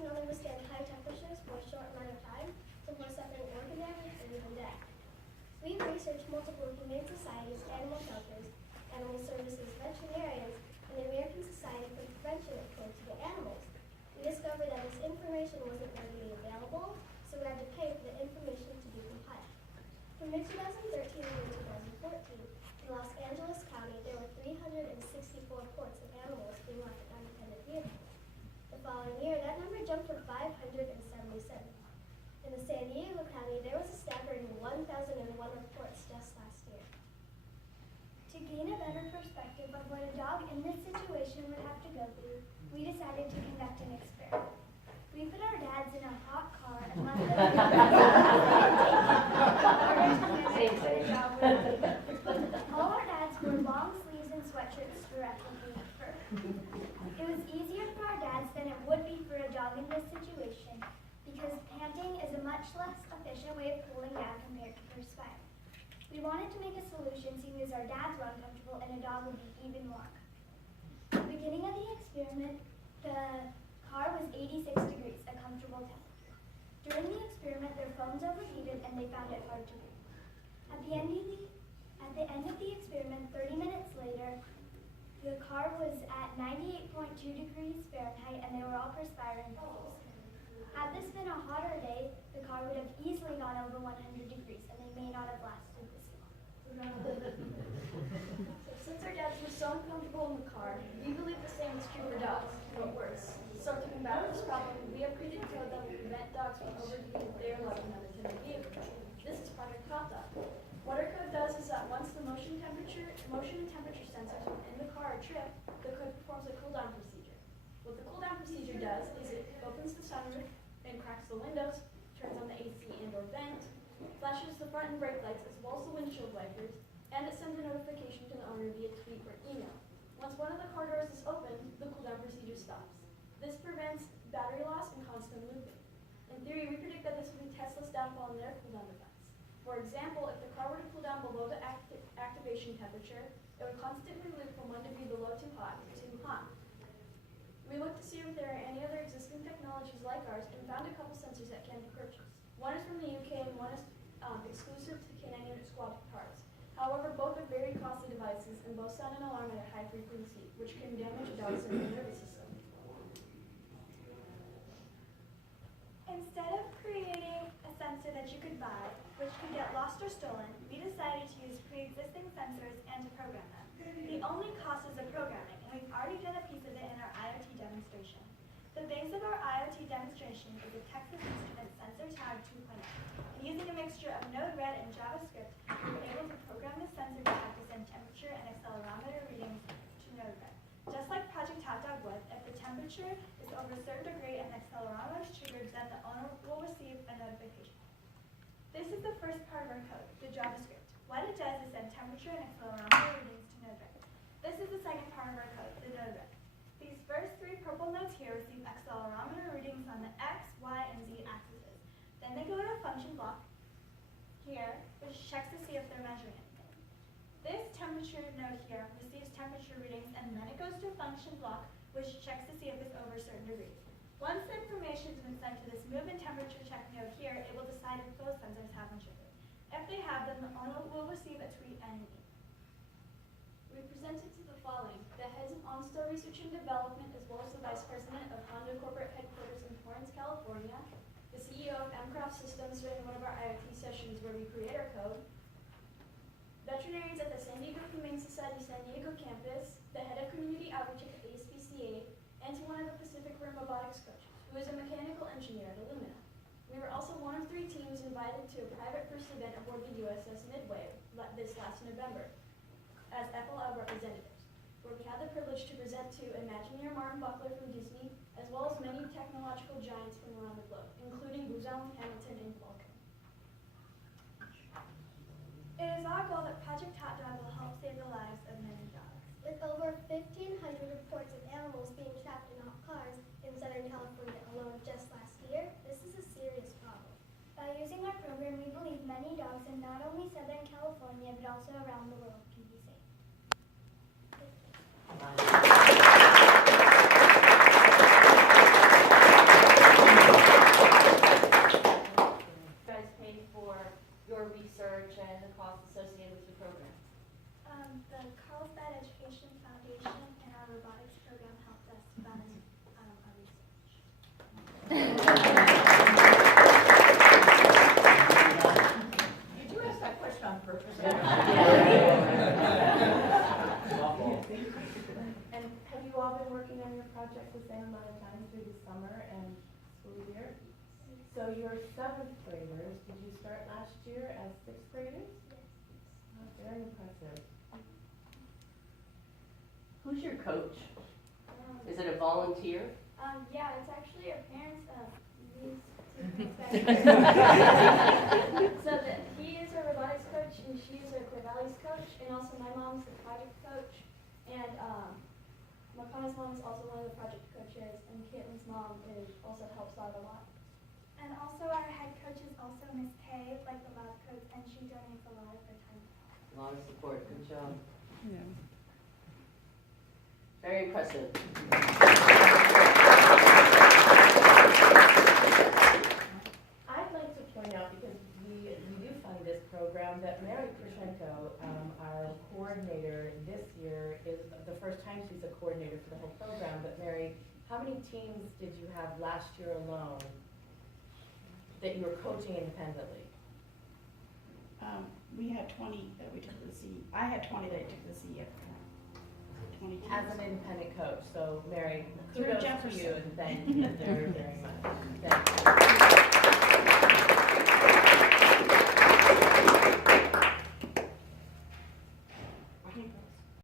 can only withstand high temperatures for a short amount of time before suffering organ damage or even death. We've researched multiple humane societies, animal shelters, animal services, veterinarians, and the American Society for the Prevention of Cruelty to Animals. We discovered that this information wasn't readily available, so we had to pay for the information to be compiled. From mid-2013 to mid-2014, in Los Angeles County, there were 364 reports of animals being left in unattended vehicles. The following year, that number jumped to 577. In the San Diego County, there was a staggering 1,001 reports just last year. To gain a better perspective of what a dog in this situation would have to go through, we decided to conduct an experiment. We put our dads in a hot car and let them Same thing. All our dads wore long sleeves and sweatshirts directly beneath fur. It was easier for our dads than it would be for a dog in this situation because panting is a much less efficient way of cooling down compared to perspiring. We wanted to make a solution seeing as our dads were uncomfortable and a dog would be even more uncomfortable. At the beginning of the experiment, the car was 86 degrees, a comfortable temperature. During the experiment, their phones overheated and they found it hard to breathe. At the end of the experiment, 30 minutes later, the car was at 98.2 degrees Fahrenheit and they were all perspiring profusely. Had this been a hotter day, the car would have easily gone over 100 degrees and they may not have lasted this long. Since our dads were so uncomfortable in the car, we believe the same is true for dogs, but worse. So to combat this problem, we have created code that will prevent dogs from overheating if they are left in unattended vehicles. This is Project Hot Dog. What our code does is that once the motion and temperature sensors within the car are tripped, the code performs a cool down procedure. What the cool down procedure does is it opens the sunroof and cracks the windows, turns on the AC and or vent, flashes the front and brake lights as well as the windshield wipers, and it sends a notification to the owner via tweet or email. Once one of the car doors is opened, the cool down procedure stops. This prevents battery loss and constant looping. In theory, we predict that this will be Tesla's downfall in their cool down device. For example, if the car were to cool down below the activation temperature, it would constantly loop from one degree below too hot to too hot. We looked to see if there are any other existing technologies like ours and found a couple sensors that can be purchased. One is from the UK and one is exclusive to Canadian squad cars. However, both are very costly devices and both sound an alarm at a high frequency, which can damage a dog's nervous system. Instead of creating a sensor that you could buy, which could get lost or stolen, we decided to use pre-existing sensors and to program them. The only cost is the programming, and we've already done a piece of it in our IoT demonstration. The base of our IoT demonstration is a Texas Instruments Sensor Tag 2.0. And using a mixture of Node-RED and JavaScript, we were able to program the sensor tag to send temperature and accelerometer readings to Node-RED. Just like Project Hot Dog would, if the temperature is over a certain degree and the accelerometer is triggered, then the owner will receive a notification. This is the first part of our code, the JavaScript. What it does is send temperature and accelerometer readings to Node-RED. This is the second part of our code, the Node-RED. These first three purple nodes here receive accelerometer readings on the X, Y, and Z axes. Then they go to a function block here, which checks to see if they're measuring anything. This temperature node here receives temperature readings, and then it goes to a function block, which checks to see if it's over a certain degree. Once the information has been sent to this move and temperature check node here, it will decide if those sensors have been triggered. If they have, then the owner will receive a tweet and an email. We presented to the following: the heads of OnStar Research and Development, as well as the Vice President of Honda Corporate Headquarters in Torrance, California, the CEO of MCraft Systems during one of our IoT sessions where we create our code, veterinarians at the San Diego Humane Society San Diego campus, the head of community outreach at the ASPCA, and to one of the Pacific Rim robotics coaches, who is a mechanical engineer at Illumina. We were also one of 3 teams invited to a private first event aboard the USS Midway this last November as FLL representatives, where we had the privilege to present to Imagineer Martin Buckler from Disney, as well as many technological giants from around the globe, including Booz Allen Hamilton and Vulcan. It is our goal that Project Hot Dog will help save the lives of many dogs. With over 1,500 reports of animals being trapped in hot cars in Southern California alone just last year, this is a serious problem. By using our program, we believe many dogs in not only Southern California, but also around the world can be safe. So your seventh graders, did you start last year as sixth graders? Yes. Oh, very impressive. Who's your coach? Um, Is it a volunteer? Yeah, it's actually our parents, these two parents back So that he is our robotics coach and she is our core values coach, and also my mom's the project coach, and Makana's mom is also one of the project coaches, and Caitlin's mom also helps out a lot. And also our head coach is also Miss Kay, like the lab coach, and she donates a lot of her time. A lot of support, good job. Very impressive. I'd like to point out, because we do fund this program, that Mary Krushenko, our coordinator this year, is the first time she's a coordinator for the whole program. But Mary, how many teams did you have last year alone that you were coaching independently? We had 20 that we took to the C. I had 20 that I took to the CEF. 20 teams. As an independent coach, so Mary, Through kudos to Jefferson. you and thank you very, very much. Thank